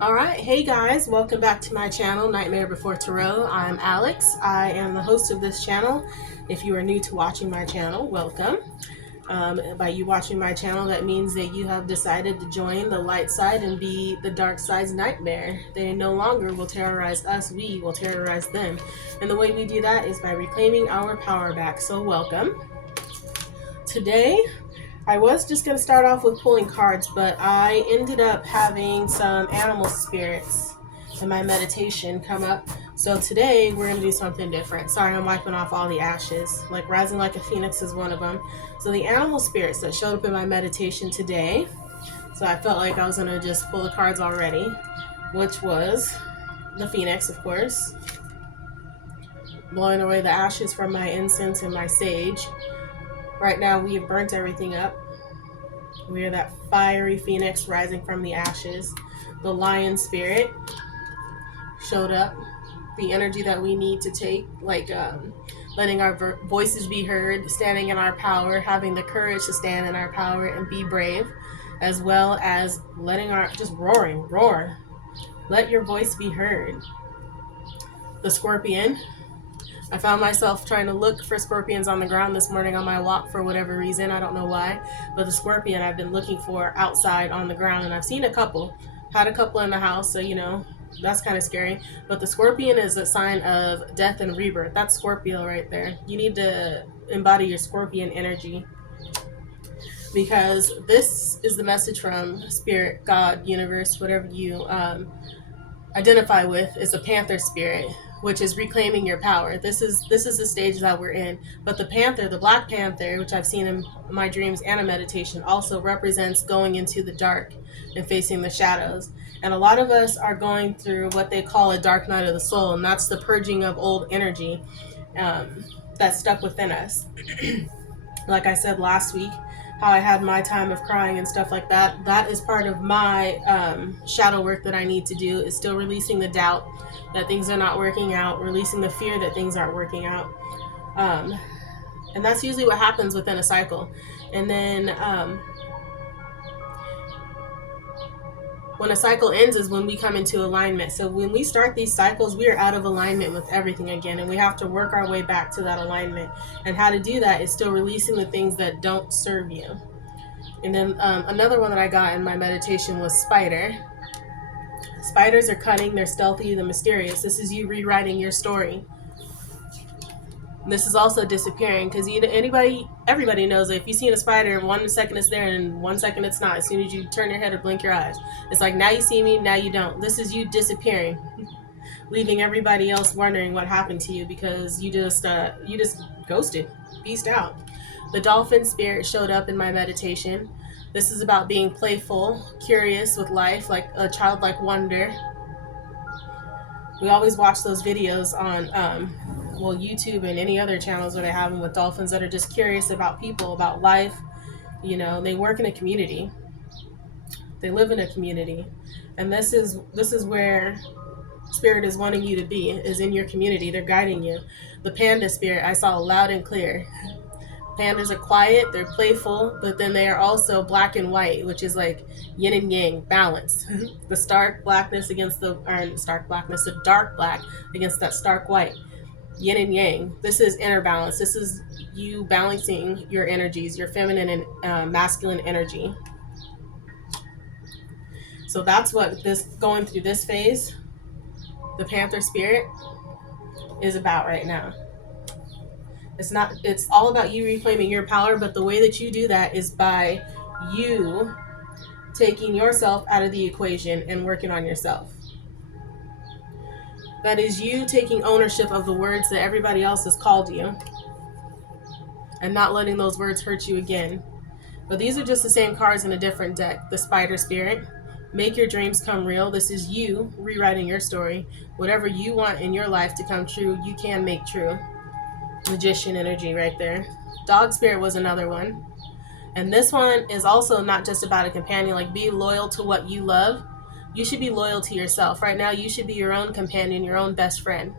Alright, hey guys, welcome back to my channel, Nightmare Before Tarot. I'm Alex. I am the host of this channel. If you are new to watching my channel, welcome. By you watching my channel, that means that you have decided to join the light side and be the dark side's nightmare. They no longer will terrorize us, we will terrorize them. And the way we do that is by reclaiming our power back. So welcome. Today, I was just going to start off with pulling cards, but I ended up having some animal spirits in my meditation come up. So today we're going to do something different. Sorry, I'm wiping off all the ashes. Like Rising Like a Phoenix is one of them. So the animal spirits that showed up in my meditation today, so I felt like I was going to just pull the cards already, which was the Phoenix, of course, blowing away the ashes from my incense and my sage. Right now we have burnt everything up. We are that fiery phoenix rising from the ashes. The lion spirit showed up. The energy that we need to take, like letting our voices be heard, standing in our power, having the courage to stand in our power and be brave, as well as letting our, just roar. Let your voice be heard. The scorpion. I found myself trying to look for scorpions on the ground this morning on my walk for whatever reason. I don't know why. But the scorpion I've been looking for outside on the ground, and I've seen a couple. Had a couple in the house, so that's kind of scary. But the scorpion is a sign of death and rebirth. That's Scorpio right there. You need to embody your scorpion energy, because this is the message from Spirit, God, Universe, whatever you identify with, is a panther spirit, which is reclaiming your power. This is the stage that we're in. But the panther, the black panther, which I've seen in my dreams and a meditation, also represents going into the dark and facing the shadows. And a lot of us are going through what they call a dark night of the soul, and that's the purging of old energy that's stuck within us. Like I said last week, how I had my time of crying and stuff like that. That is part of my shadow work that I need to do, is still releasing the doubt that things are not working out, releasing the fear that things aren't working out. And that's usually what happens within a cycle. And then when a cycle ends is when we come into alignment. So when we start these cycles, we are out of alignment with everything again, and we have to work our way back to that alignment. And how to do that is still releasing the things that don't serve you. And then another one that I got in my meditation was spider. Spiders are cunning, they're stealthy, they're mysterious. This is you rewriting your story. This is also disappearing, because everybody knows that if you see a spider, 1 second it's there and 1 second it's not. As soon as you turn your head or blink your eyes, it's like, now you see me, now you don't. This is you disappearing, leaving everybody else wondering what happened to you, because you just ghosted, beast out. The dolphin spirit showed up in my meditation. This is about being playful, curious with life, like a childlike wonder. We always watch those videos on YouTube and any other channels where they have them with dolphins that are just curious about people, about life. They work in a community. They live in a community. And this is where Spirit is wanting you to be, is in your community. They're guiding you. The panda spirit I saw loud and clear. Pandas are quiet, they're playful, but then they are also black and white, which is like yin and yang, balance. The stark blackness against the dark black against that stark white. Yin and yang. This is inner balance. This is you balancing your energies, your feminine and masculine energy. So that's what this going through this phase, the panther spirit, is about right now. It's all about you reclaiming your power, but the way that you do that is by you taking yourself out of the equation and working on yourself. That is you taking ownership of the words that everybody else has called you and not letting those words hurt you again. But these are just the same cards in a different deck. The spider spirit, make your dreams come real. This is you rewriting your story. Whatever you want in your life to come true, you can make true. Magician energy right there. Dog spirit was another one. And this one is also not just about a companion. Like, be loyal to what you love. You should be loyal to yourself. Right now, you should be your own companion, your own best friend.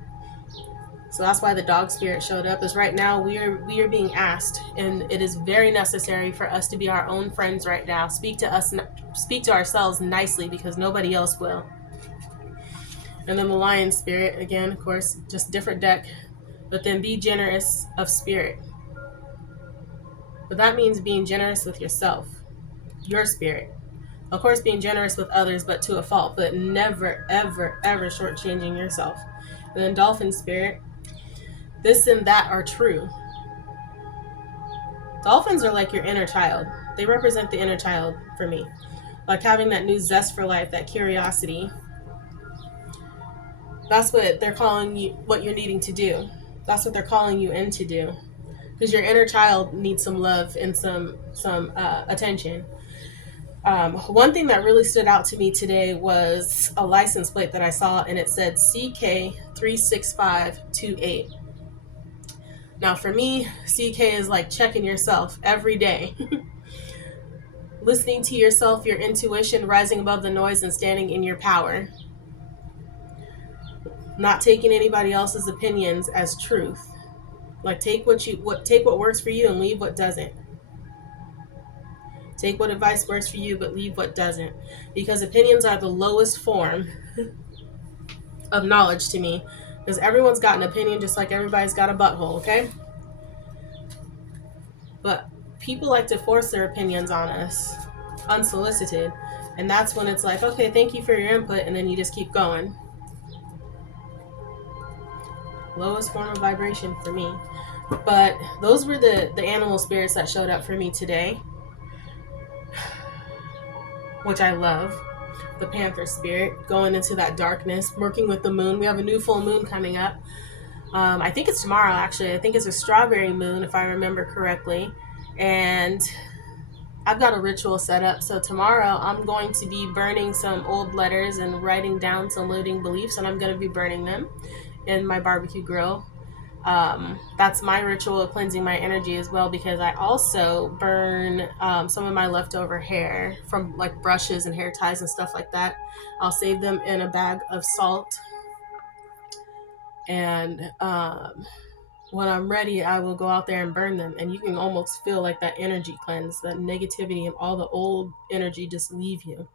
So that's why the dog spirit showed up, is right now we are being asked, and it is very necessary for us to be our own friends right now. Speak to ourselves nicely, because nobody else will. And then the lion spirit, again, of course, just different deck. But then be generous of spirit. But that means being generous with yourself, your spirit. Of course, being generous with others, but to a fault, but never, ever, ever shortchanging yourself. And then dolphin spirit, this and that are true. Dolphins are like your inner child. They represent the inner child for me. Like having that new zest for life, that curiosity. That's what they're calling you, what you're needing to do. That's what they're calling you in to do. Because your inner child needs some love and some attention. One thing that really stood out to me today was a license plate that I saw, and it said CK36528. Now, for me, CK is like checking yourself every day. Listening to yourself, your intuition, rising above the noise and standing in your power. Not taking anybody else's opinions as truth. Like take what works for you and leave what doesn't. Take what advice works for you, but leave what doesn't. Because opinions are the lowest form of knowledge to me. Because everyone's got an opinion just like everybody's got a butthole, okay? But people like to force their opinions on us unsolicited. And that's when it's like, okay, thank you for your input, and then you just keep going. Lowest form of vibration for me. But those were the animal spirits that showed up for me today, which I love. The panther spirit, going into that darkness, working with the moon. We have a new full moon coming up. I think it's tomorrow, actually. I think it's a strawberry moon, if I remember correctly. And I've got a ritual set up. So tomorrow I'm going to be burning some old letters and writing down some limiting beliefs, and I'm going to be burning them in my barbecue grill. That's my ritual of cleansing my energy as well, because I also burn some of my leftover hair from like brushes and hair ties and stuff like that. I'll save them in a bag of salt, and when I'm ready, I will go out there and burn them, and you can almost feel like that energy cleanse, that negativity and all the old energy just leave you.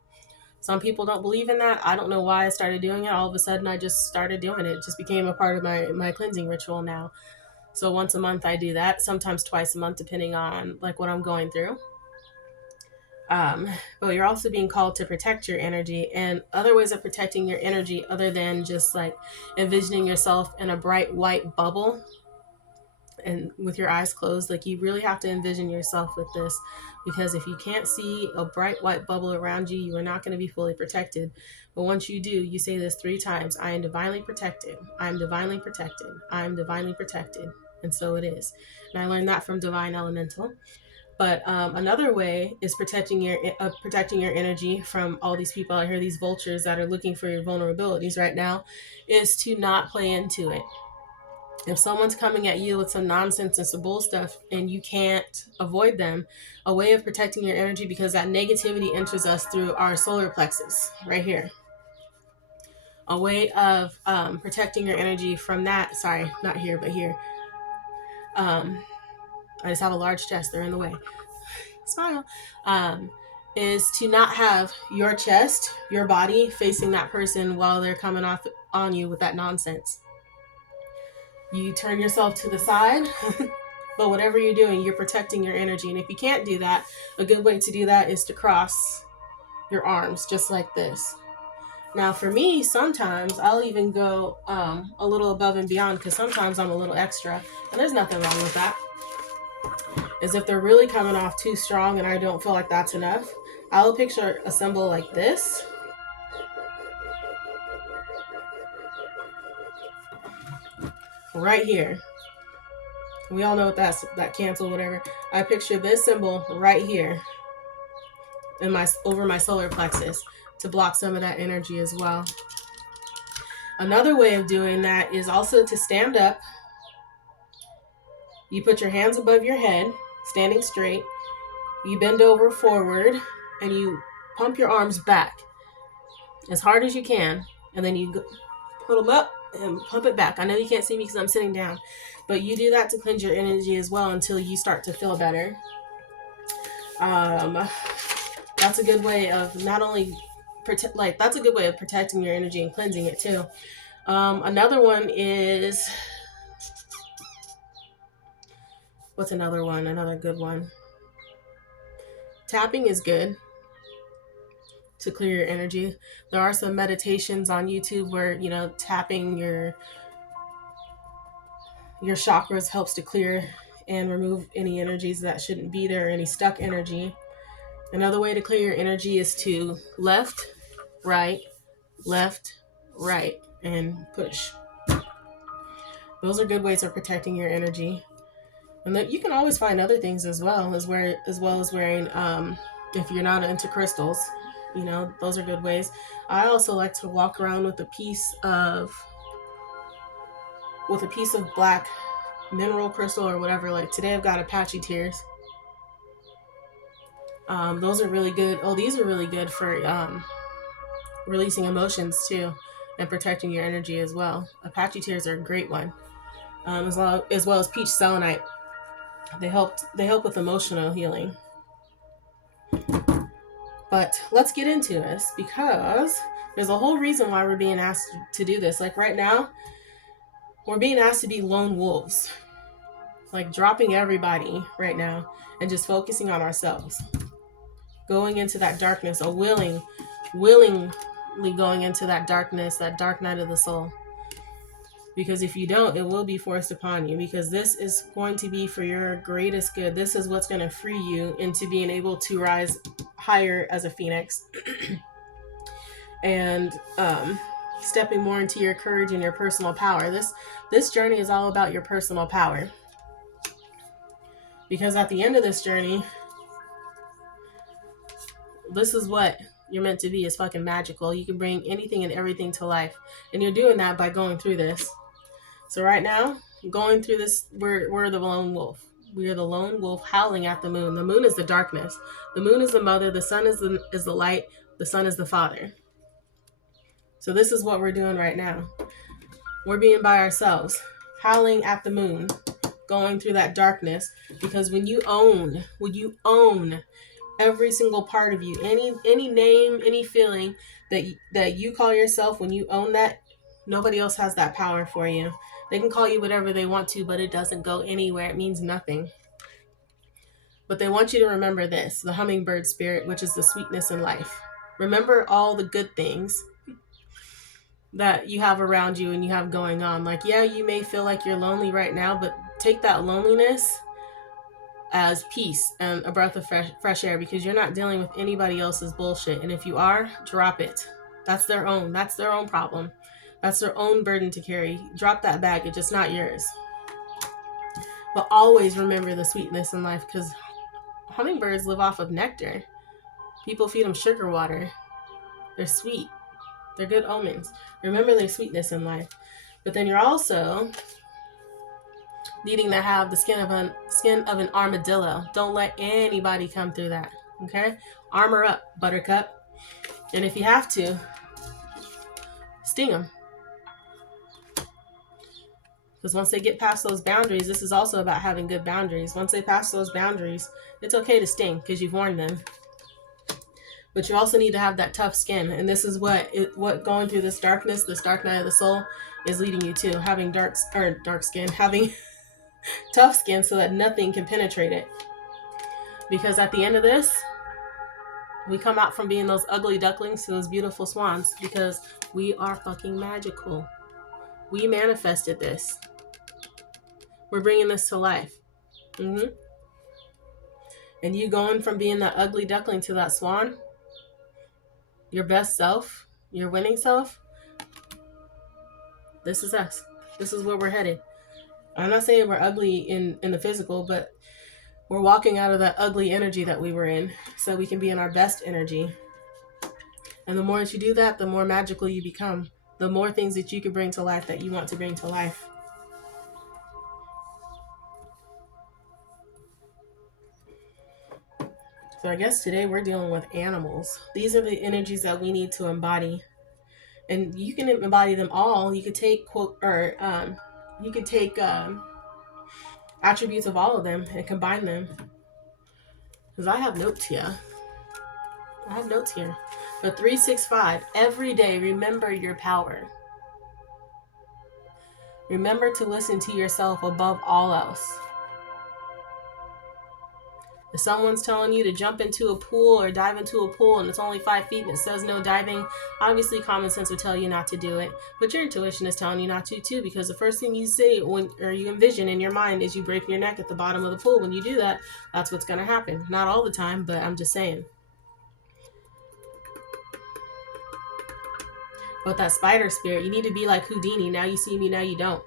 Some people don't believe in that. I don't know why I started doing it. All of a sudden, I just started doing it. It just became a part of my cleansing ritual now. So once a month I do that, sometimes twice a month, depending on like what I'm going through. But you're also being called to protect your energy, and other ways of protecting your energy other than just like envisioning yourself in a bright white bubble and with your eyes closed. Like you really have to envision yourself with this, because if you can't see a bright white bubble around you, you are not going to be fully protected. But once you do, you say this 3 times: I am divinely protected. I am divinely protected. I am divinely protected. And so it is. And I learned that from Divine Elemental. But another way is protecting your energy from all these people out here, these vultures that are looking for your vulnerabilities right now, is to not play into it. If someone's coming at you with some nonsense and some bull stuff and you can't avoid them, a way of protecting your energy, because that negativity enters us through our solar plexus right here. A way of protecting your energy from that, sorry, not here, but here. I just have a large chest, they're in the way. Smile. Is to not have your chest, your body facing that person while they're coming off on you with that nonsense. You turn yourself to the side, but whatever you're doing, you're protecting your energy. And if you can't do that, a good way to do that is to cross your arms just like this. Now for me, sometimes I'll even go a little above and beyond, because sometimes I'm a little extra, and there's nothing wrong with that. Is if they're really coming off too strong and I don't feel like that's enough, I'll picture a symbol like this. Right here. We all know what that's, that cancel, whatever. I picture this symbol right here in over my solar plexus to block some of that energy as well. Another way of doing that is also to stand up. You put your hands above your head, standing straight. You bend over forward and you pump your arms back as hard as you can, and then you put them up and pump it back. I know you can't see me because I'm sitting down, but you do that to cleanse your energy as well until you start to feel better. That's a good way of not only like that's a good way of protecting your energy and cleansing it too. Another one is, what's another one? Another good one. Tapping is good to clear your energy. There are some meditations on YouTube where, you know, tapping your chakras helps to clear and remove any energies that shouldn't be there, any stuck energy. Another way to clear your energy is to left, right, and push. Those are good ways of protecting your energy. And then you can always find other things as well as wearing, if you're not into crystals, you know, those are good ways. I also like to walk around with a piece of black mineral crystal or whatever. Like today I've got Apache tears. Those are really good. Oh, these are really good for releasing emotions too, and protecting your energy as well. Apache tears are a great one. As well as peach selenite. They help with emotional healing. But let's get into this, because there's a whole reason why we're being asked to do this. Like right now, we're being asked to be lone wolves. Like dropping everybody right now and just focusing on ourselves. Going into that darkness, willingly going into that darkness, that dark night of the soul. Because if you don't, it will be forced upon you, because this is going to be for your greatest good. This is what's going to free you into being able to rise higher as a phoenix and stepping more into your courage and your personal power. This journey is all about your personal power, because at the end of this journey, this is what you're meant to be, is fucking magical. You can bring anything and everything to life, and you're doing that by going through this. So right now, going through this, we're the lone wolf. We are the lone wolf howling at the moon. The moon is the darkness. The moon is the mother. The sun is the light. The sun is the father. So this is what we're doing right now. We're being by ourselves, howling at the moon, going through that darkness. Because when you own every single part of you, any name, any feeling that you call yourself, when you own that, nobody else has that power for you. They can call you whatever they want to, but it doesn't go anywhere. It means nothing. But they want you to remember this, the hummingbird spirit, which is the sweetness in life. Remember all the good things that you have around you and you have going on. Like, yeah, you may feel like you're lonely right now, but take that loneliness as peace and a breath of fresh air, because you're not dealing with anybody else's bullshit. And if you are, drop it. That's their own problem. That's their own burden to carry. Drop that baggage. It's not yours. But always remember the sweetness in life, because hummingbirds live off of nectar. People feed them sugar water. They're sweet. They're good omens. Remember their sweetness in life. But then you're also needing to have the skin of an armadillo. Don't let anybody come through that. Okay? Armor up, buttercup. And if you have to, sting them. Because once they get past those boundaries, this is also about having good boundaries. Once they pass those boundaries, it's okay to sting because you've warned them. But you also need to have that tough skin. And this is what going through this darkness, this dark night of the soul, is leading you to. Having dark skin, having tough skin so that nothing can penetrate it. Because at the end of this, we come out from being those ugly ducklings to those beautiful swans, because we are fucking magical. We manifested this. We're bringing this to life. And you going from being that ugly duckling to that swan, your best self, your winning self, this is us. This is where we're headed. I'm not saying we're ugly in the physical, but we're walking out of that ugly energy that we were in so we can be in our best energy. And the more that you do that, the more magical you become. The more things that you can bring to life that you want to bring to life. So I guess today we're dealing with animals. These are the energies that we need to embody. And you can embody them all. You could take attributes of all of them and combine them. Because I have notes here. But 365, every day, remember your power. Remember to listen to yourself above all else. If someone's telling you to jump into a pool or dive into a pool and it's only 5 feet and it says no diving, obviously common sense would tell you not to do it. But your intuition is telling you not to too, because the first thing you say or you envision in your mind is you break your neck at the bottom of the pool. When you do that, that's what's going to happen. Not all the time, but I'm just saying. But that spider spirit, you need to be like Houdini. Now you see me, now you don't.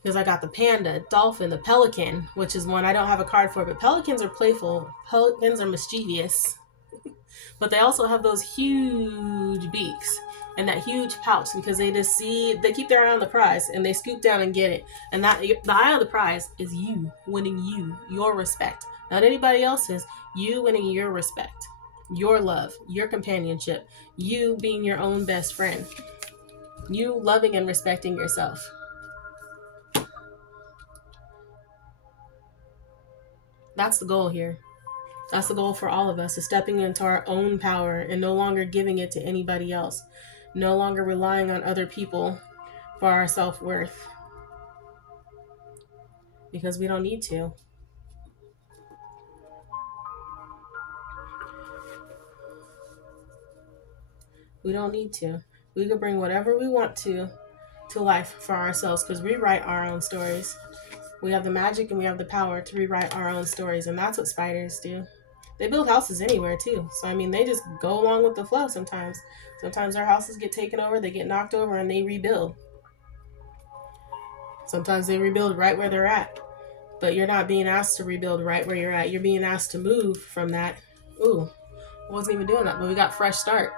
Because I got the panda, dolphin, the pelican, which is one I don't have a card for, but pelicans are playful. Pelicans are mischievous. But they also have those huge beaks and that huge pouch, because they keep their eye on the prize and they scoop down and get it. And that the eye on the prize is you winning your respect. Not anybody else's, you winning your respect, your love, your companionship, you being your own best friend, you loving and respecting yourself. That's the goal here. That's the goal for all of us, is stepping into our own power and no longer giving it to anybody else. No longer relying on other people for our self-worth. Because we don't need to. We don't need to. We can bring whatever we want to life for ourselves, because we write our own stories. We have the magic and we have the power to rewrite our own stories, and that's what spiders do. They build houses anywhere too. So, I mean, they just go along with the flow sometimes. Sometimes their houses get taken over, they get knocked over, and they rebuild. Sometimes they rebuild right where they're at. But you're not being asked to rebuild right where you're at. You're being asked to move from that. Ooh, I wasn't even doing that, but we got fresh start.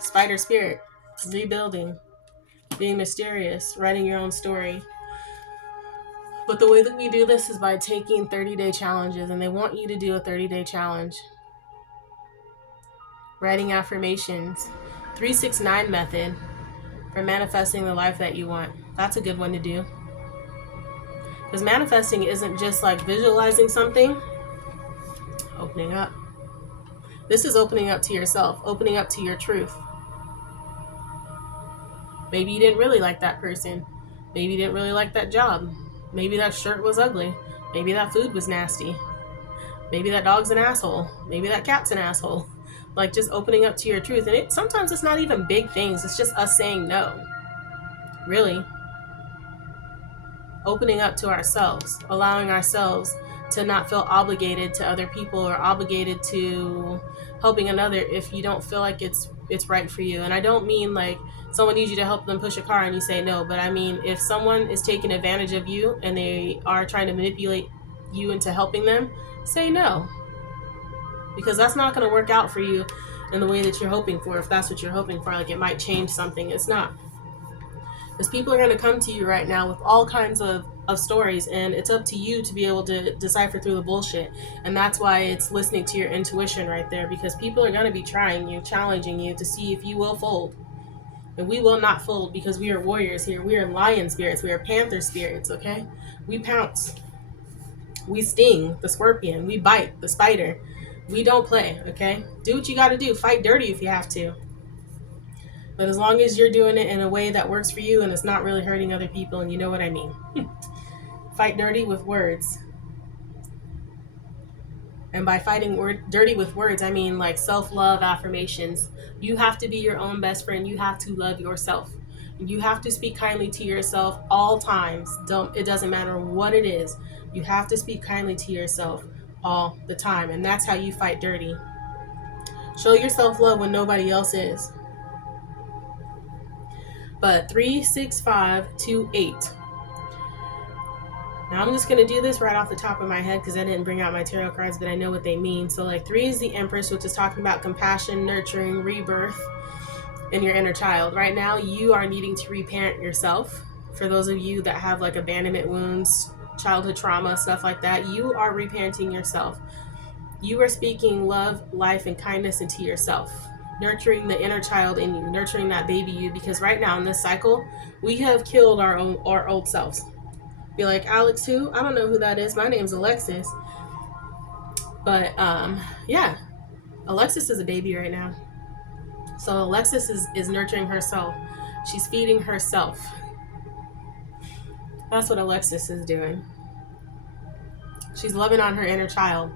Spider spirit, rebuilding, being mysterious, writing your own story. But the way that we do this is by taking 30-day challenges, and they want you to do a 30-day challenge. Writing affirmations. 369 method for manifesting the life that you want. That's a good one to do. Because manifesting isn't just like visualizing something. Opening up. This is opening up to yourself, opening up to your truth. Maybe you didn't really like that person. Maybe you didn't really like that job. Maybe that shirt was ugly. Maybe that food was nasty. Maybe that dog's an asshole. Maybe that cat's an asshole. Like, just opening up to your truth. And sometimes it's not even big things. It's just us saying no. Really. Opening up to ourselves. Allowing ourselves to not feel obligated to other people or obligated to helping another if you don't feel like it's right for you. And I don't mean like someone needs you to help them push a car and you say no, but I mean if someone is taking advantage of you and they are trying to manipulate you into helping them, say no. Because that's not going to work out for you in the way that you're hoping for. If that's what you're hoping for, like it might change something. It's not. Because people are going to come to you right now with all kinds of stories, and it's up to you to be able to decipher through the bullshit. And that's why it's listening to your intuition right there, because people are going to be trying you, challenging you to see if you will fold. And we will not fold, because we are warriors here. We are lion spirits. We are panther spirits, okay? We pounce. We sting the scorpion. We bite the spider. We don't play, okay? Do what you got to do. Fight dirty if you have to. But as long as you're doing it in a way that works for you and it's not really hurting other people, and you know what I mean. Fight dirty with words. And by fighting dirty with words, I mean like self-love affirmations. You have to be your own best friend. You have to love yourself. You have to speak kindly to yourself all times. It doesn't matter what it is. You have to speak kindly to yourself all the time. And that's how you fight dirty. Show yourself love when nobody else is. But 36528. Now I'm just going to do this right off the top of my head because I didn't bring out my tarot cards, but I know what they mean. So like 3 is the Empress, which is talking about compassion, nurturing, rebirth in your inner child. Right now you are needing to reparent yourself. For those of you that have like abandonment wounds, childhood trauma, stuff like that, you are reparenting yourself. You are speaking love, life, and kindness into yourself. Nurturing the inner child in you, nurturing that baby you, because right now in this cycle, we have killed our old selves. Be like, Alex who? I don't know who that is. My name's Alexis. But yeah, Alexis is a baby right now. So Alexis is nurturing herself. She's feeding herself. That's what Alexis is doing. She's loving on her inner child.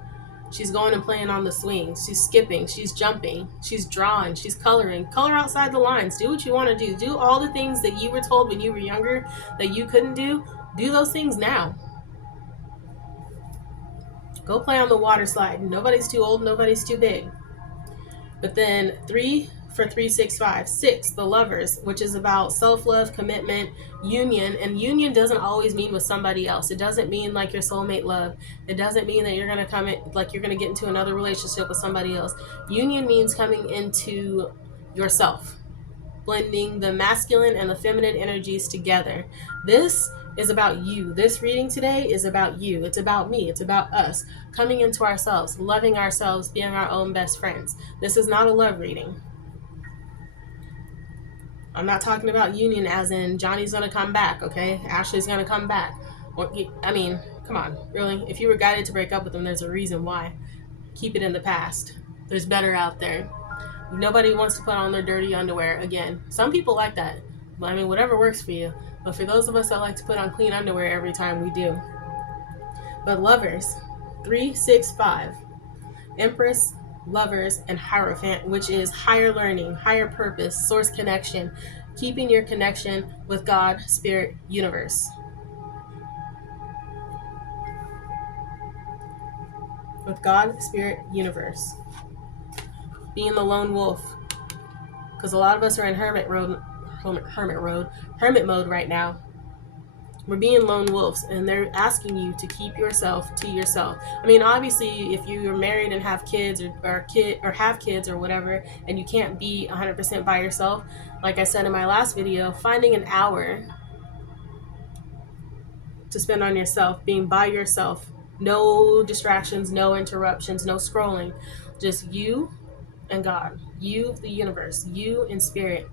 She's going and playing on the swings. She's skipping. She's jumping. She's drawing. She's coloring. Color outside the lines. Do what you want to do. Do all the things that you were told when you were younger that you couldn't do. Do those things now. Go play on the water slide. Nobody's too old. Nobody's too big. But then 3 for 365. 6, the lovers, which is about self-love, commitment, union. And union doesn't always mean with somebody else. It doesn't mean like your soulmate love. It doesn't mean that you're going to come in, like you're going to get into another relationship with somebody else. Union means coming into yourself, blending the masculine and the feminine energies together. This is about you. This reading today is about you. It's about me. It's about us coming into ourselves, loving ourselves, being our own best friends. This is not a love reading. I'm not talking about union as in Johnny's going to come back, okay? Ashley's going to come back. I mean, come on, really? If you were guided to break up with them, there's a reason why. Keep it in the past. There's better out there. Nobody wants to put on their dirty underwear again. Some people like that. I mean, whatever works for you. But for those of us that like to put on clean underwear every time, we do. But lovers, 3, 6, 5. Empress, lovers, and Hierophant, which is higher learning, higher purpose, source connection, keeping your connection with God, Spirit, Universe. With God, Spirit, Universe. Being the lone wolf. Because a lot of us are in hermit mode right now. We're being lone wolves, and they're asking you to keep yourself to yourself. I mean, obviously, if you're married and have kids or have kids or whatever, and you can't be 100% by yourself, like I said in my last video, finding an hour to spend on yourself, being by yourself, no distractions, no interruptions, no scrolling, just you and God, you, the universe, you in spirit,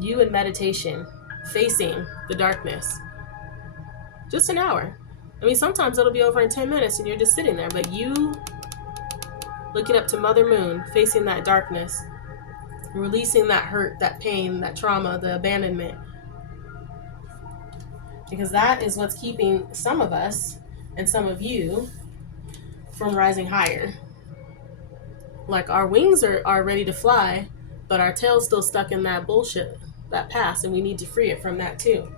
you in meditation, facing the darkness. Just an hour. I mean, sometimes it'll be over in 10 minutes and you're just sitting there, but you looking up to Mother Moon, facing that darkness, releasing that hurt, that pain, that trauma, the abandonment. Because that is what's keeping some of us and some of you from rising higher. Like our wings are ready to fly, but our tail's still stuck in that bullshit, that past, and we need to free it from that too.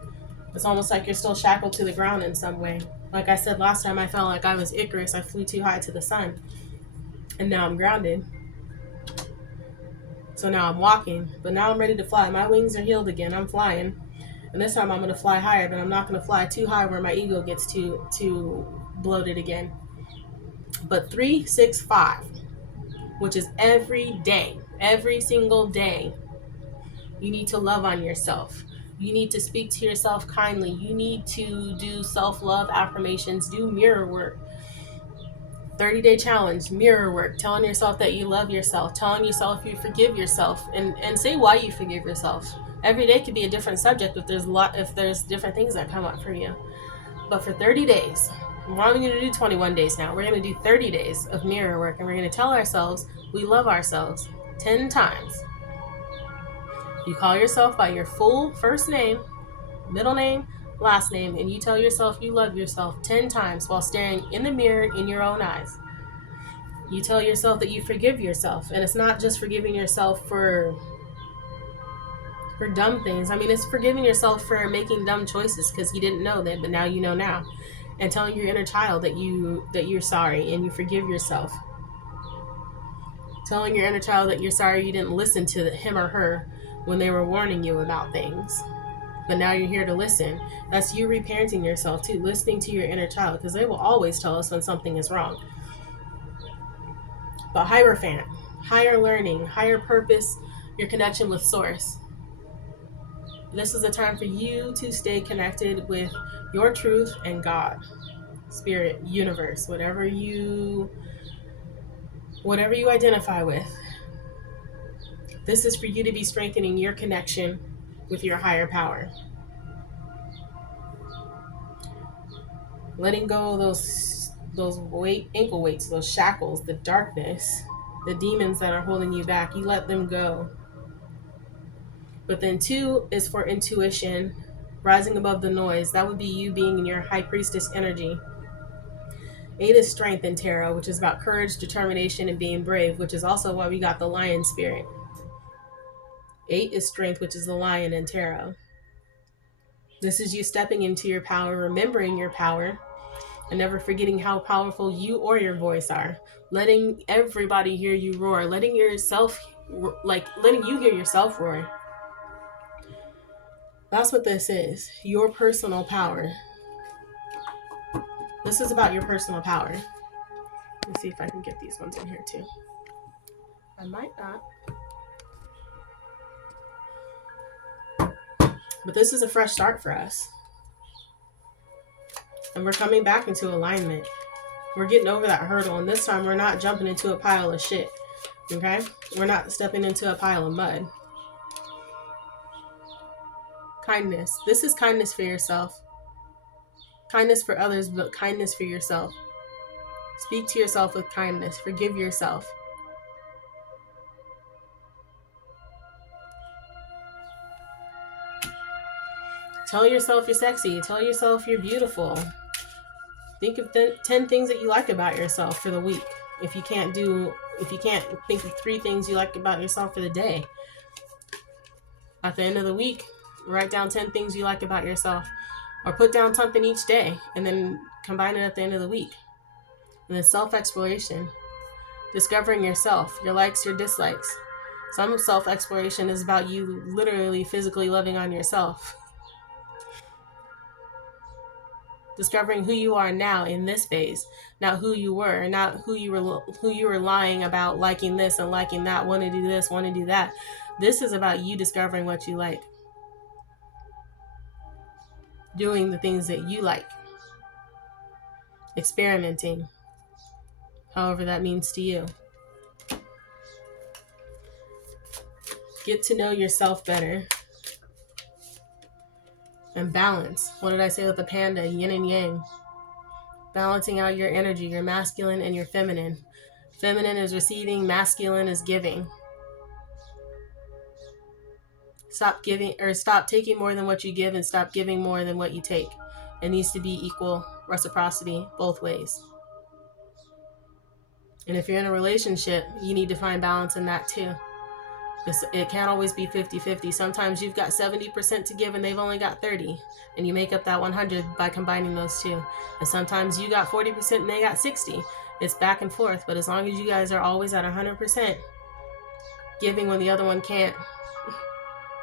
It's almost like you're still shackled to the ground in some way. Like I said last time, I felt like I was Icarus. I flew too high to the sun. And now I'm grounded. So now I'm walking. But now I'm ready to fly. My wings are healed again. I'm flying. And this time I'm going to fly higher. But I'm not going to fly too high where my ego gets too bloated again. But 3, 6, 5. Which is every day. Every single day. You need to love on yourself. You need to speak to yourself kindly. You need to do self-love affirmations, do mirror work. 30-day challenge, mirror work, telling yourself that you love yourself, telling yourself you forgive yourself, and say why you forgive yourself. Every day could be a different subject if there's different things that come up for you. But for 30 days, we're only going to do 21 days now. We're going to do 30 days of mirror work, and we're going to tell ourselves we love ourselves 10 times. You call yourself by your full first name, middle name, last name, and you tell yourself you love yourself 10 times while staring in the mirror in your own eyes. You tell yourself that you forgive yourself, and it's not just forgiving yourself for dumb things. I mean, it's forgiving yourself for making dumb choices because you didn't know that, but now you know now. And telling your inner child that you're sorry and you forgive yourself. Telling your inner child that you're sorry you didn't listen to him or her when they were warning you about things. But now you're here to listen. That's you reparenting yourself too, listening to your inner child, because they will always tell us when something is wrong. But Hierophant, higher learning, higher purpose, your connection with Source. This is a time for you to stay connected with your truth and God, Spirit, Universe, whatever you identify with. This is for you to be strengthening your connection with your higher power. Letting go of those ankle weights, those shackles, the darkness, the demons that are holding you back. You let them go. But then 2 is for intuition, rising above the noise. That would be you being in your high priestess energy. 8 is strength in tarot, which is about courage, determination, and being brave, which is also why we got the lion spirit. 8 is strength, which is the lion in tarot. This is you stepping into your power, remembering your power, and never forgetting how powerful you or your voice are. Letting everybody hear you roar, letting you hear yourself roar. That's what this is. Your personal power. This is about your personal power. Let me see if I can get these ones in here too. I might not. But this is a fresh start for us. And we're coming back into alignment. We're getting over that hurdle. And this time we're not jumping into a pile of shit. Okay? We're not stepping into a pile of mud. Kindness. This is kindness for yourself. Kindness for others, but kindness for yourself. Speak to yourself with kindness. Forgive yourself. Tell yourself you're sexy. Tell yourself you're beautiful. Think of 10 things that you like about yourself for the week. If you can't think of 3 things you like about yourself for the day. At the end of the week, write down 10 things you like about yourself. Or put down something each day and then combine it at the end of the week. And then self-exploration. Discovering yourself, your likes, your dislikes. Some self-exploration is about you literally physically loving on yourself. Discovering who you are now in this phase, not who you were, not who you were lying about, liking this and liking that, want to do this, want to do that. This is about you discovering what you like. Doing the things that you like. Experimenting. However that means to you. Get to know yourself better. And balance. What did I say with the panda? Yin and yang. Balancing out your energy, your masculine and your feminine. Feminine is receiving, masculine is giving. Stop taking more than what you give and stop giving more than what you take. It needs to be equal reciprocity both ways. And if you're in a relationship, you need to find balance in that too. It can't always be 50-50. Sometimes you've got 70% to give and they've only got 30. And you make up that 100 by combining those two. And sometimes you got 40% and they got 60. It's back and forth. But as long as you guys are always at 100%, giving when the other one can't,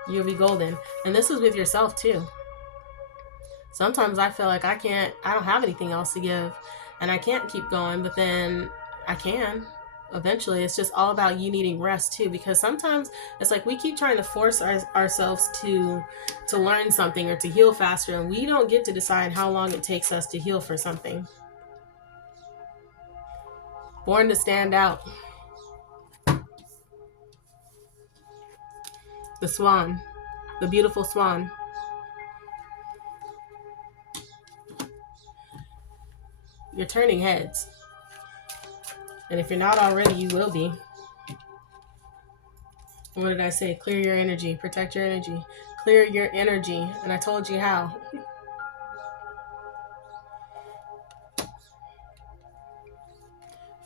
you'll be golden. And this is with yourself too. Sometimes I feel like I don't have anything else to give. And I can't keep going, but then I can. Eventually, it's just all about you needing rest too, because sometimes it's like we keep trying to force ourselves to learn something or to heal faster, and we don't get to decide how long it takes us to heal for something. Born to stand out. The swan, the beautiful swan. You're turning heads. And if you're not already, you will be. What did I say? Clear your energy. Protect your energy. Clear your energy. And I told you how.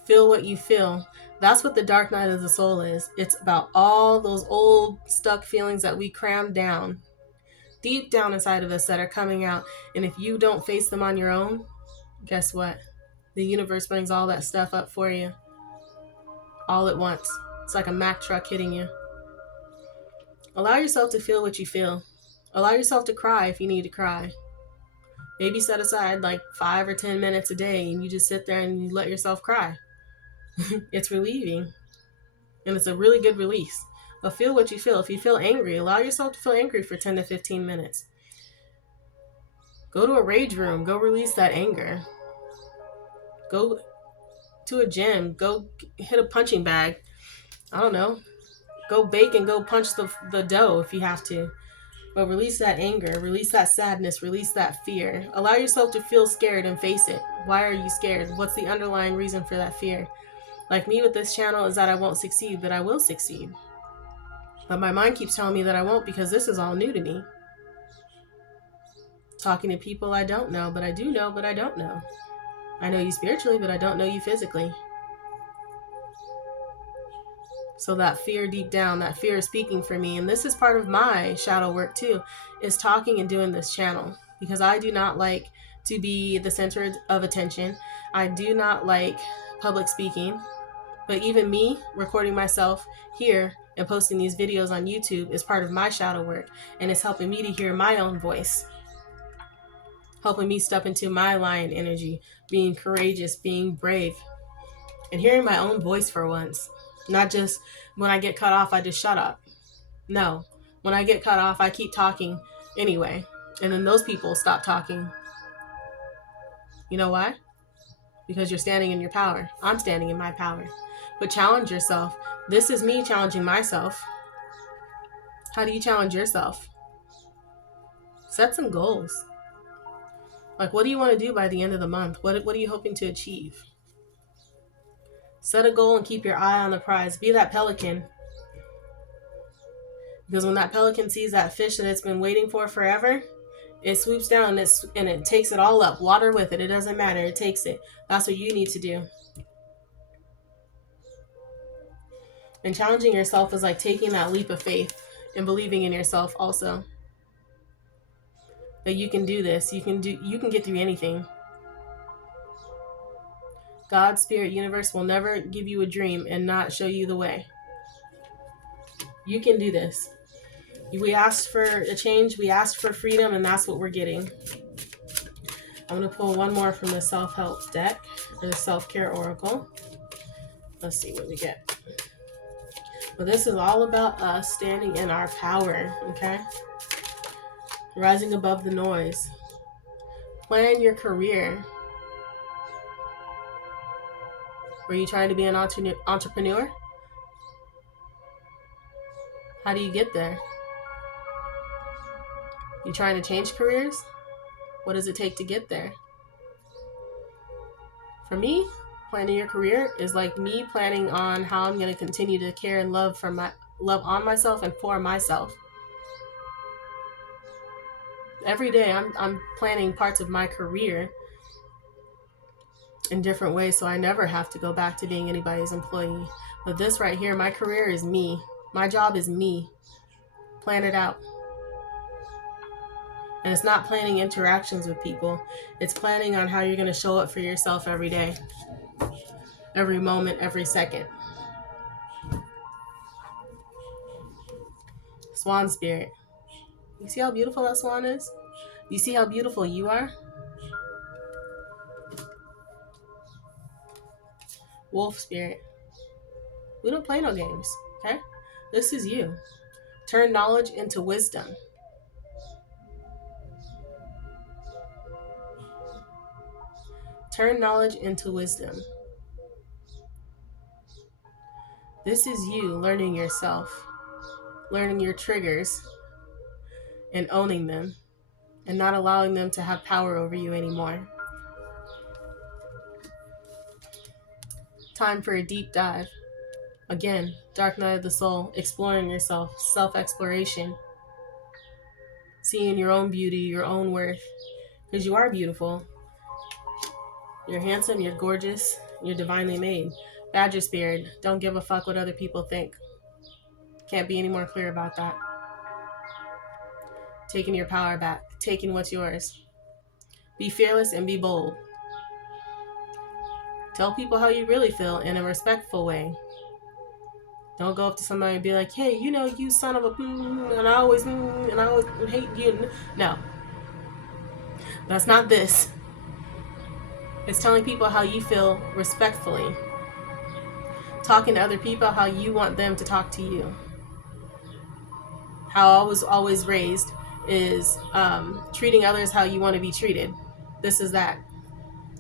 Feel what you feel. That's what the dark night of the soul is. It's about all those old stuck feelings that we crammed down. Deep down inside of us that are coming out. And if you don't face them on your own, guess what? The universe brings all that stuff up for you. All at once. It's like a Mack truck hitting you. Allow yourself to feel what you feel. Allow yourself to cry if you need to cry. Maybe set aside like 5 or 10 minutes a day and you just sit there and you let yourself cry. It's relieving. And it's a really good release. But feel what you feel. If you feel angry, allow yourself to feel angry for 10 to 15 minutes. Go to a rage room. Go release that anger. Go to a gym. Go hit a punching bag. I don't know. Go bake and go punch the dough if you have to. But release that anger. Release that sadness. Release that fear. Allow yourself to feel scared and face it. Why are you scared? What's the underlying reason for that fear? Like me with this channel is that I won't succeed, but I will succeed. But my mind keeps telling me that I won't because this is all new to me. Talking to people I don't know, but I do know, but I don't know. I know you spiritually, but I don't know you physically. So that fear deep down, that fear is speaking for me. And this is part of my shadow work too, is talking and doing this channel. Because I do not like to be the center of attention. I do not like public speaking. But even me recording myself here and posting these videos on YouTube is part of my shadow work. And it's helping me to hear my own voice. Helping me step into my lion energy. Being courageous, being brave. And hearing my own voice for once. Not just when I get cut off, I just shut up. No. When I get cut off, I keep talking anyway. And then those people stop talking. You know why? Because you're standing in your power. I'm standing in my power. But challenge yourself. This is me challenging myself. How do you challenge yourself? Set some goals. Like, what do you want to do by the end of the month? What are you hoping to achieve? Set a goal and keep your eye on the prize. Be that pelican. Because when that pelican sees that fish that it's been waiting for forever, it swoops down and it takes it all up. Water with it. It doesn't matter. It takes it. That's what you need to do. And challenging yourself is like taking that leap of faith and believing in yourself also. That you can do this. You can get through anything. God, Spirit, Universe will never give you a dream and not show you the way. You can do this. We asked for a change. We asked for freedom, and that's what we're getting. I'm going to pull one more from the self-help deck, or the self-care oracle. Let's see what we get. But this is all about us standing in our power, okay? Rising above the noise. Plan your career. Are you trying to be an entrepreneur? How do you get there? You trying to change careers? What does it take to get there? For me, planning your career is like me planning on how I'm going to continue to care and love on myself and for myself. Every day I'm planning parts of my career in different ways, so I never have to go back to being anybody's employee. But this right here, my career is me. My job is me. Plan it out. And it's not planning interactions with people. It's planning on how you're going to show up for yourself every day. Every moment, every second. Swan spirit. You see how beautiful that swan is? You see how beautiful you are? Wolf spirit. We don't play no games, okay? This is you. Turn knowledge into wisdom. Turn knowledge into wisdom. This is you learning yourself, learning your triggers, and owning them, and not allowing them to have power over you anymore. Time for a deep dive. Again, Dark Night of the Soul, exploring yourself, self-exploration, seeing your own beauty, your own worth, because you are beautiful. You're handsome, you're gorgeous, you're divinely made. Badger spirit, don't give a fuck what other people think. Can't be any more clear about that. Taking your power back, taking what's yours. Be fearless and be bold. Tell people how you really feel in a respectful way. Don't go up to somebody and be like, hey, you son of a and I always hate you. No. That's not this. It's telling people how you feel respectfully. Talking to other people how you want them to talk to you. How I was always raised is treating others how you want to be treated. This is that.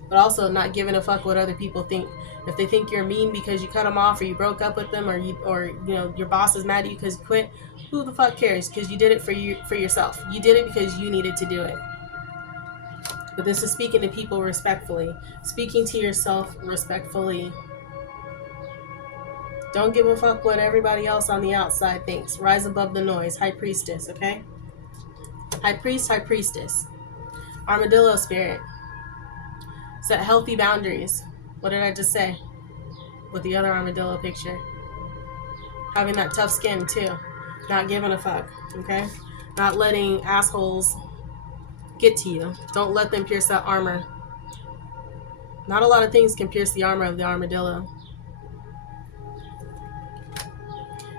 But also not giving a fuck what other people think. If they think you're mean because you cut them off or you broke up with them or your boss is mad at you because you quit, who the fuck cares? Because you did it for yourself. You did it because you needed to do it. But this is speaking to people respectfully. Speaking to yourself respectfully. Don't give a fuck what everybody else on the outside thinks. Rise above the noise. High priestess, okay? High priest, high priestess. Armadillo spirit. Set healthy boundaries. What did I just say? With the other armadillo picture. Having that tough skin too. Not giving a fuck, okay? Not letting assholes get to you. Don't let them pierce that armor. Not a lot of things can pierce the armor of the armadillo.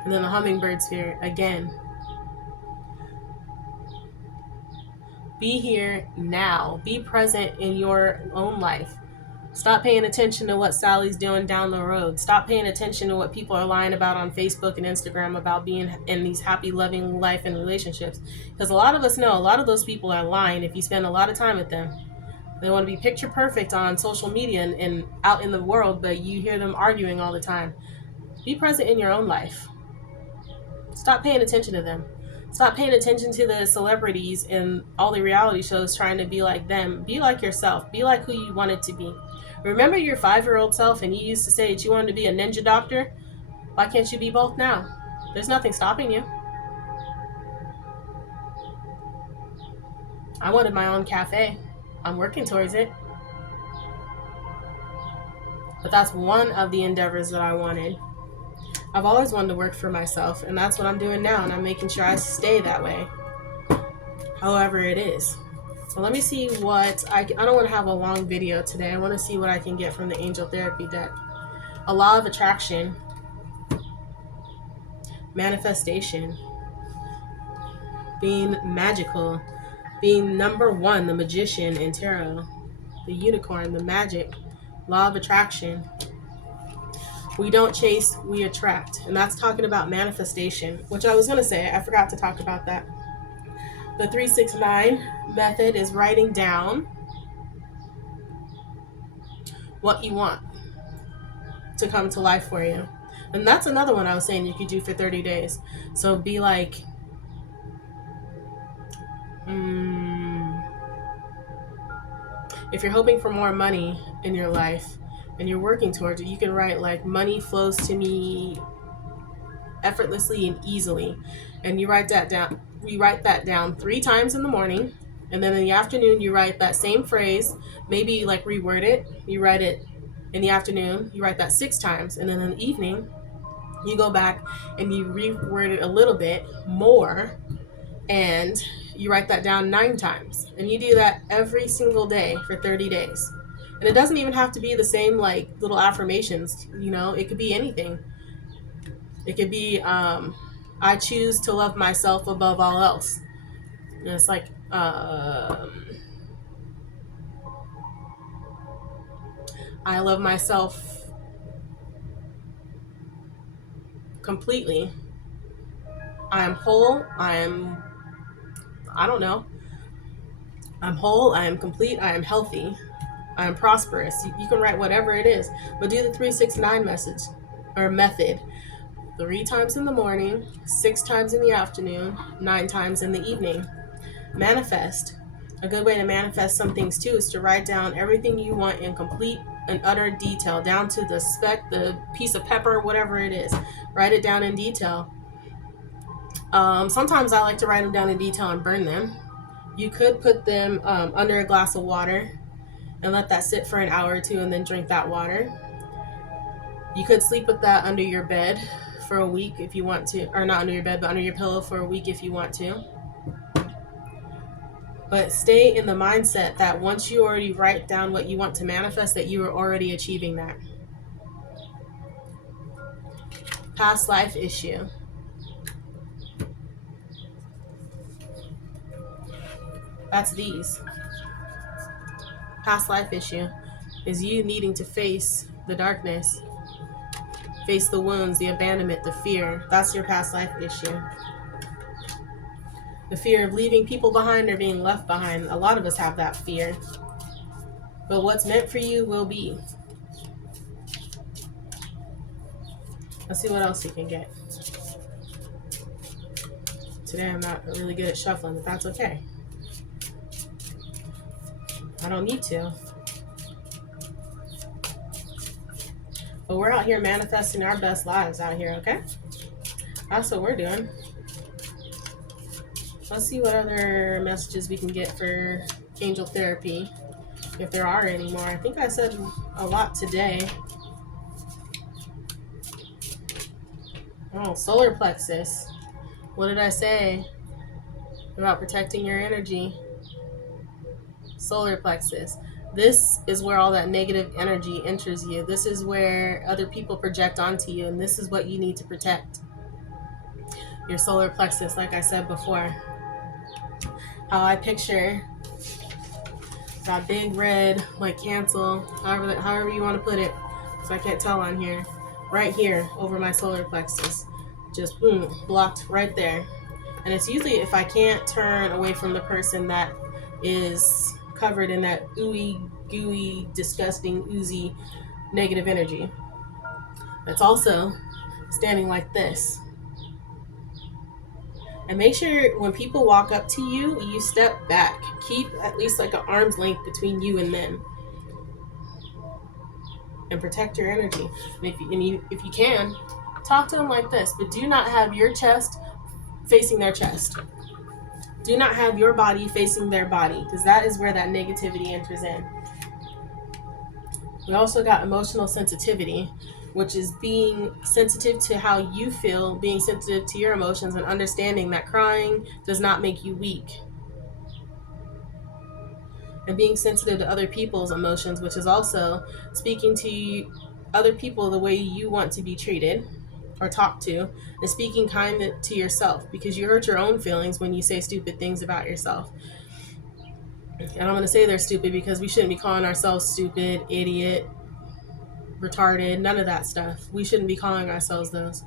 And then the hummingbird spirit, again. Be here now. Be present in your own life. Stop paying attention to what Sally's doing down the road. Stop paying attention to what people are lying about on Facebook and Instagram about being in these happy, loving life and relationships. Because a lot of us know a lot of those people are lying if you spend a lot of time with them. They want to be picture perfect on social media and out in the world, but you hear them arguing all the time. Be present in your own life. Stop paying attention to them. Stop paying attention to the celebrities and all the reality shows trying to be like them. Be like yourself. Be like who you wanted to be. Remember your 5-year-old self and you used to say that you wanted to be a ninja doctor? Why can't you be both now? There's nothing stopping you. I wanted my own cafe. I'm working towards it. But that's one of the endeavors that I wanted. I've always wanted to work for myself, and that's what I'm doing now, and I'm making sure I stay that way. However it is. So let me see what I don't want to have a long video today. I want to see what I can get from the Angel Therapy deck. A law of attraction. Manifestation. Being magical. Being number one, the magician in tarot. The unicorn, the magic. Law of attraction. We don't chase, we attract. And that's talking about manifestation, which I was going to say. I forgot to talk about that. The 369 method is writing down what you want to come to life for you. And that's another one I was saying you could do for 30 days. So be like, if you're hoping for more money in your life and you're working towards it, you can write like, money flows to me effortlessly and easily. And you write that down. You write that down 3 times in the morning, and then in the afternoon you write that same phrase, maybe like reword it. You write it in the afternoon, you write that 6 times, and then in the evening you go back and you reword it a little bit more, and you write that down 9 times. And you do that every single day for 30 days. And it doesn't even have to be the same like little affirmations, you know, it could be anything. It could be, I choose to love myself above all else. And it's like, I love myself completely. I am whole. I'm whole. I am complete. I am healthy. I am prosperous. You can write whatever it is, but do the 369 message or method. 3 times in the morning, 6 times in the afternoon, 9 times in the evening. Manifest. A good way to manifest some things too is to write down everything you want in complete and utter detail, down to the speck, the piece of pepper, whatever it is. Write it down in detail. Sometimes I like to write them down in detail and burn them. You could put them under a glass of water and let that sit for an hour or 2 and then drink that water. You could sleep with that under your bed for a week if you want to, or not under your bed, but under your pillow for a week if you want to. But stay in the mindset that once you already write down what you want to manifest, that you are already achieving that. Past life issue. That's these. Past life issue is you needing to face the darkness. Face the wounds, the abandonment, the fear. That's your past life issue. The fear of leaving people behind or being left behind. A lot of us have that fear. But what's meant for you will be. Let's see what else you can get. Today I'm not really good at shuffling, but that's okay. I don't need to. But we're out here manifesting our best lives out here, okay? That's what we're doing. Let's see what other messages we can get for angel therapy, if there are any more. I think I said a lot today. Oh, solar plexus. What did I say about protecting your energy? Solar plexus. This is where all that negative energy enters you. This is where other people project onto you, and this is what you need to protect. Your solar plexus, like I said before. How I picture that big red, like cancel, however you want to put it, so I can't tell on here, right here over my solar plexus. Just boom, blocked right there. And it's usually if I can't turn away from the person that is covered in that ooey, gooey, disgusting, oozy, negative energy. It's also standing like this. And make sure when people walk up to you, you step back. Keep at least like an arm's length between you and them. And protect your energy. And if you can, talk to them like this. But do not have your chest facing their chest. Do not have your body facing their body, because that is where that negativity enters in. We also got emotional sensitivity, which is being sensitive to how you feel, being sensitive to your emotions, and understanding that crying does not make you weak. And being sensitive to other people's emotions, which is also speaking to other people the way you want to be treated or talked to, and speaking kind to yourself, because you hurt your own feelings when you say stupid things about yourself. And I'm going to say they're stupid because we shouldn't be calling ourselves stupid, idiot, retarded, none of that stuff. We shouldn't be calling ourselves those.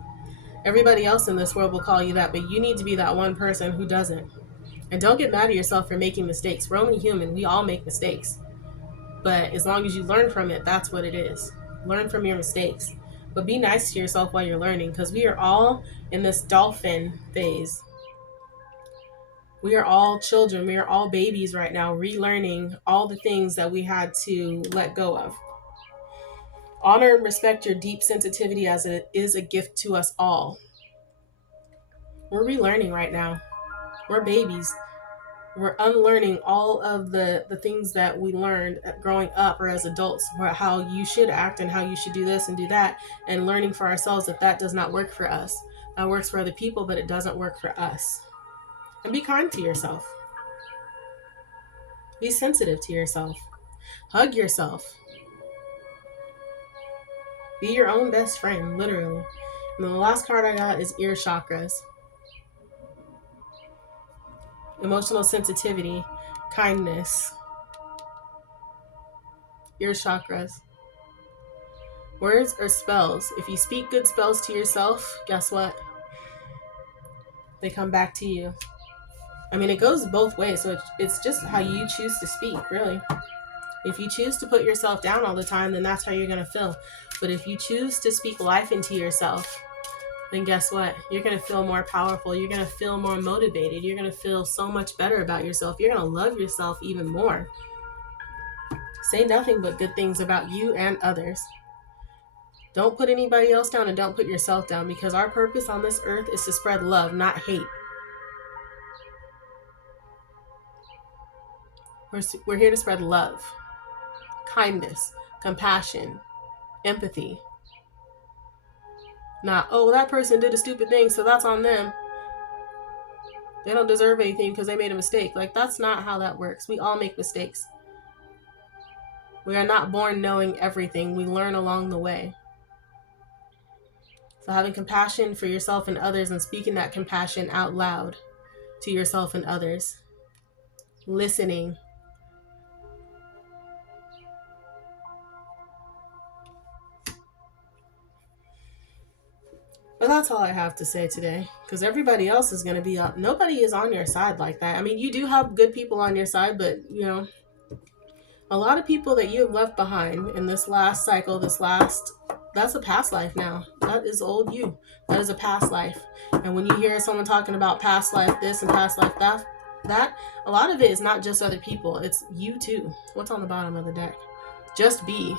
Everybody else in this world will call you that, but you need to be that one person who doesn't. And don't get mad at yourself for making mistakes. We're only human. We all make mistakes. But as long as you learn from it, that's what it is. Learn from your mistakes. But be nice to yourself while you're learning, because we are all in this dolphin phase. We are all children. We are all babies right now, relearning all the things that we had to let go of. Honor and respect your deep sensitivity, as it is a gift to us all. We're relearning right now. We're babies. We're unlearning all of the things that we learned growing up or as adults, how you should act and how you should do this and do that, and learning for ourselves that does not work for us. That works for other people, but it doesn't work for us. And be kind to yourself. Be sensitive to yourself. Hug yourself. Be your own best friend, literally. And the last card I got is ear chakras. Emotional sensitivity, kindness, ear chakras. Words or spells. If you speak good spells to yourself, guess what? They come back to you. I mean, it goes both ways, so it's just how you choose to speak, really. If you choose to put yourself down all the time, then that's how you're going to feel. But if you choose to speak life into yourself, then guess what? You're going to feel more powerful. You're going to feel more motivated. You're going to feel so much better about yourself. You're going to love yourself even more. Say nothing but good things about you and others. Don't put anybody else down, and don't put yourself down, because our purpose on this earth is to spread love, not hate. We're here to spread love, kindness, compassion, empathy. Not, oh, that person did a stupid thing, so that's on them. They don't deserve anything because they made a mistake. Like, that's not how that works. We all make mistakes. We are not born knowing everything. We learn along the way. So having compassion for yourself and others, and speaking that compassion out loud to yourself and others. Listening. But that's all I have to say today, because everybody else is going to be up. Nobody is on your side like that. I mean, you do have good people on your side, but, you know, a lot of people that you have left behind in this last cycle, that's a past life now. That is old you. That is a past life. And when you hear someone talking about past life this and past life that, a lot of it is not just other people. It's you too. What's on the bottom of the deck? Just be.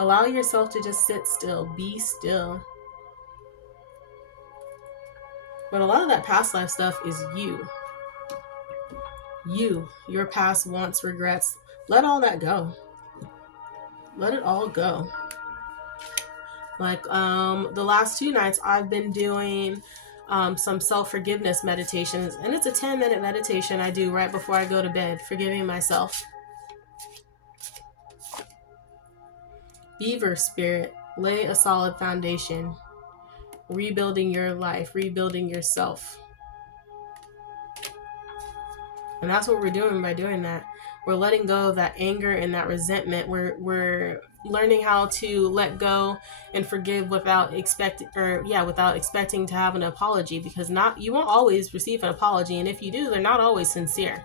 Allow yourself to just sit still, be still. But a lot of that past life stuff is you. Your past wants, regrets. Let all that go. Let it all go. Like the last 2 nights I've been doing some self-forgiveness meditations, and it's a 10-minute meditation I do right before I go to bed, forgiving myself. Beaver spirit, lay a solid foundation. Rebuilding your life, rebuilding yourself. And that's what we're doing by doing that. We're letting go of that anger and that resentment. We're learning how to let go and forgive without expecting to have an apology, because you won't always receive an apology, and if you do, they're not always sincere.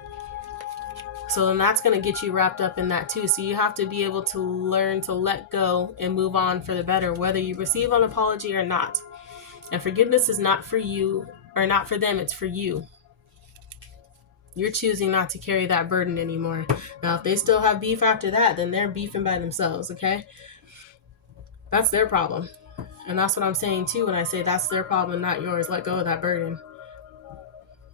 So then that's going to get you wrapped up in that too. So you have to be able to learn to let go and move on for the better, whether you receive an apology or not. And forgiveness is not for you or not for them, it's for you. You're choosing not to carry that burden anymore. Now, if they still have beef after that, then they're beefing by themselves, okay? That's their problem. And that's what I'm saying too when I say that's their problem, not yours. Let go of that burden.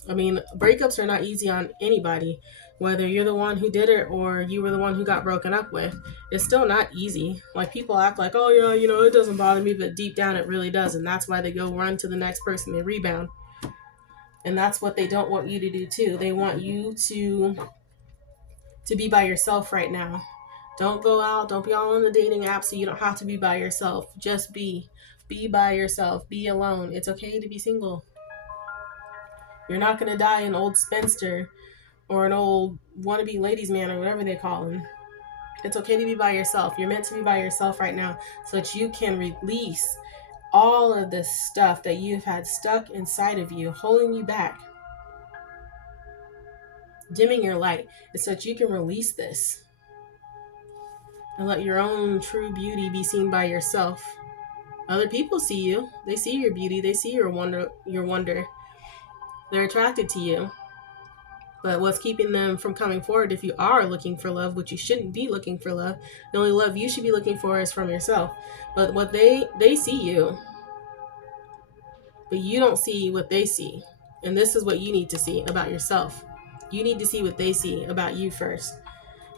I mean, breakups are not easy on anybody. Whether you're the one who did it or you were the one who got broken up with, it's still not easy. Like, people act like, oh yeah, it doesn't bother me, but deep down it really does. And that's why they go run to the next person, they rebound. And that's what they don't want you to do too. They want you to be by yourself right now. Don't go out. Don't be all on the dating app, so you don't have to be by yourself. Just be by yourself. Be alone. It's okay to be single. You're not going to die an old spinster or an old wannabe ladies man or whatever they call them. It's okay to be by yourself. You're meant to be by yourself right now so that you can release all of this stuff that you've had stuck inside of you, holding you back, dimming your light. It's so that you can release this and let your own true beauty be seen by yourself. Other people see you. They see your beauty. They see your wonder. They're attracted to you. But what's keeping them from coming forward, if you are looking for love, which you shouldn't be looking for love, the only love you should be looking for is from yourself. But what they see you, but you don't see what they see. And this is what you need to see about yourself. You need to see what they see about you first.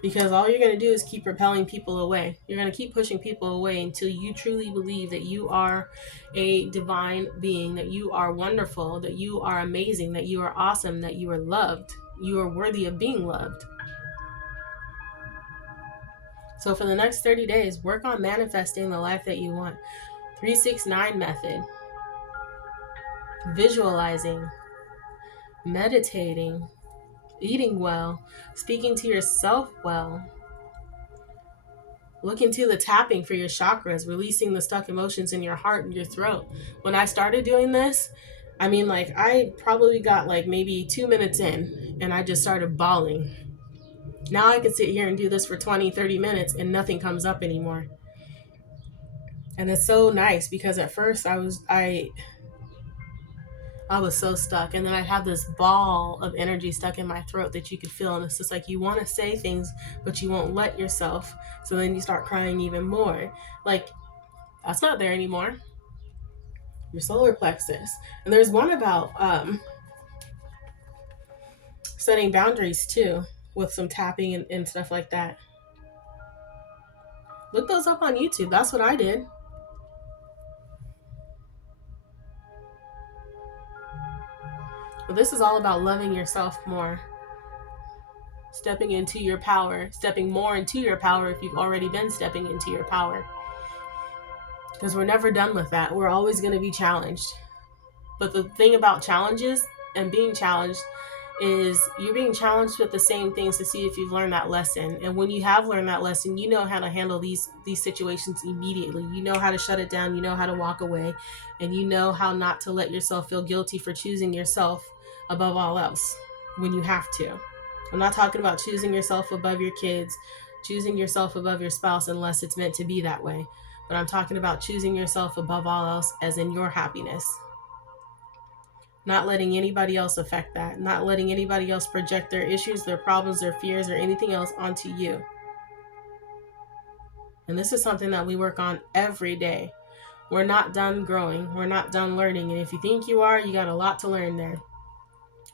Because all you're going to do is keep repelling people away. You're going to keep pushing people away until you truly believe that you are a divine being, that you are wonderful, that you are amazing, that you are awesome, that you are loved. You are worthy of being loved. So for the next 30 days, work on manifesting the life that you want. 3-6-9 method. Visualizing. Meditating. Eating well. Speaking to yourself well. Look into the tapping for your chakras, releasing the stuck emotions in your heart and your throat. When I started doing this, I probably got maybe 2 minutes in and I just started bawling. Now I can sit here and do this for 20-30 minutes and nothing comes up anymore. And it's so nice because at first I was so stuck, and then I'd have this ball of energy stuck in my throat that you could feel, and it's just like you want to say things but you won't let yourself, so then you start crying even more. That's not there anymore. Your solar plexus. And there's one about setting boundaries too, with some tapping and stuff like that. Look those up on YouTube. That's what I did. But this is all about loving yourself more. Stepping into your power. Stepping more into your power if you've already been stepping into your power. Because we're never done with that. We're always going to be challenged. But the thing about challenges and being challenged is you're being challenged with the same things to see if you've learned that lesson. And when you have learned that lesson, you know how to handle these situations immediately. You know how to shut it down. You know how to walk away. And you know how not to let yourself feel guilty for choosing yourself above all else when you have to. I'm not talking about choosing yourself above your kids, choosing yourself above your spouse unless it's meant to be that way. But I'm talking about choosing yourself above all else, as in your happiness. Not letting anybody else affect that. Not letting anybody else project their issues, their problems, their fears, or anything else onto you. And this is something that we work on every day. We're not done growing. We're not done learning. And if you think you are, you got a lot to learn there.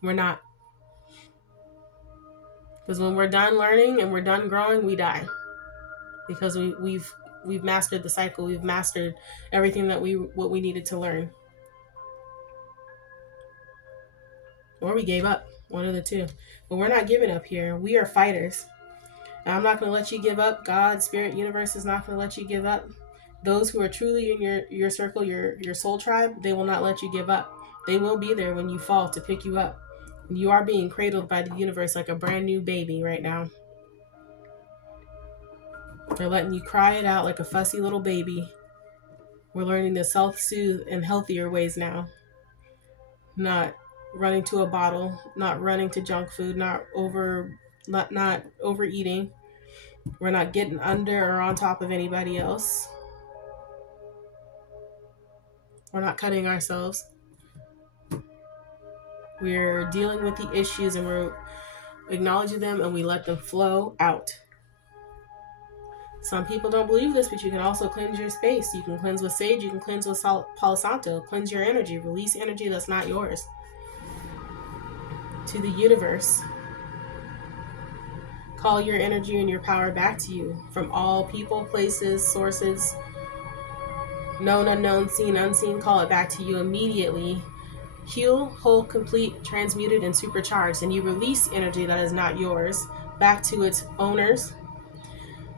We're not. Because when we're done learning and we're done growing, we die. Because we've mastered the cycle. We've mastered everything that what we needed to learn. Or we gave up. One of the two. But we're not giving up here. We are fighters. And I'm not going to let you give up. God, Spirit, Universe is not going to let you give up. Those who are truly in your circle, your soul tribe, they will not let you give up. They will be there when you fall to pick you up. You are being cradled by the universe like a brand new baby right now. They're letting you cry it out like a fussy little baby. We're learning to self-soothe in healthier ways now. Not running to a bottle, not running to junk food, not overeating. We're not getting under or on top of anybody else. We're not cutting ourselves. We're dealing with the issues and we're acknowledging them and we let them flow out. Some people don't believe this, but you can also cleanse your space. You can cleanse with sage. You can cleanse with Palo Santo. Cleanse your energy. Release energy that's not yours to the universe. Call your energy and your power back to you from all people, places, sources, known, unknown, seen, unseen. Call it back to you immediately. Heal, whole, complete, transmuted, and supercharged. And you release energy that is not yours back to its owners.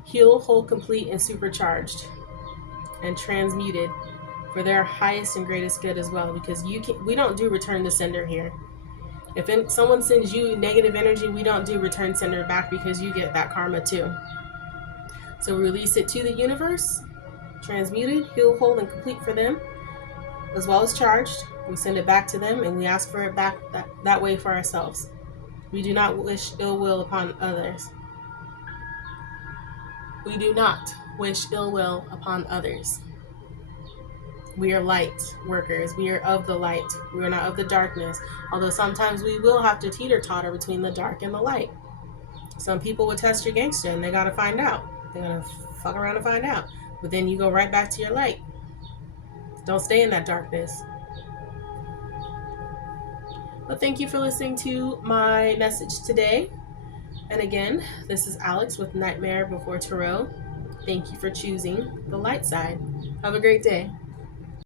Heal, whole, complete, and supercharged and transmuted for their highest and greatest good as well, because we don't do return to sender here. If someone sends you negative energy, we don't do return sender back because you get that karma too. So release it to the universe, transmuted, heal, whole, and complete for them, as well as charged. We send it back to them and we ask for it back that way for ourselves. We do not wish ill will upon others. We do not wish ill will upon others. We are light workers. We are of the light. We are not of the darkness. Although sometimes we will have to teeter-totter between the dark and the light. Some people will test your gangster and they got to find out. They're going to fuck around and find out. But then you go right back to your light. Don't stay in that darkness. But thank you for listening to my message today. And again, this is Alex with Nightmare Before Tarot. Thank you for choosing the light side. Have a great day.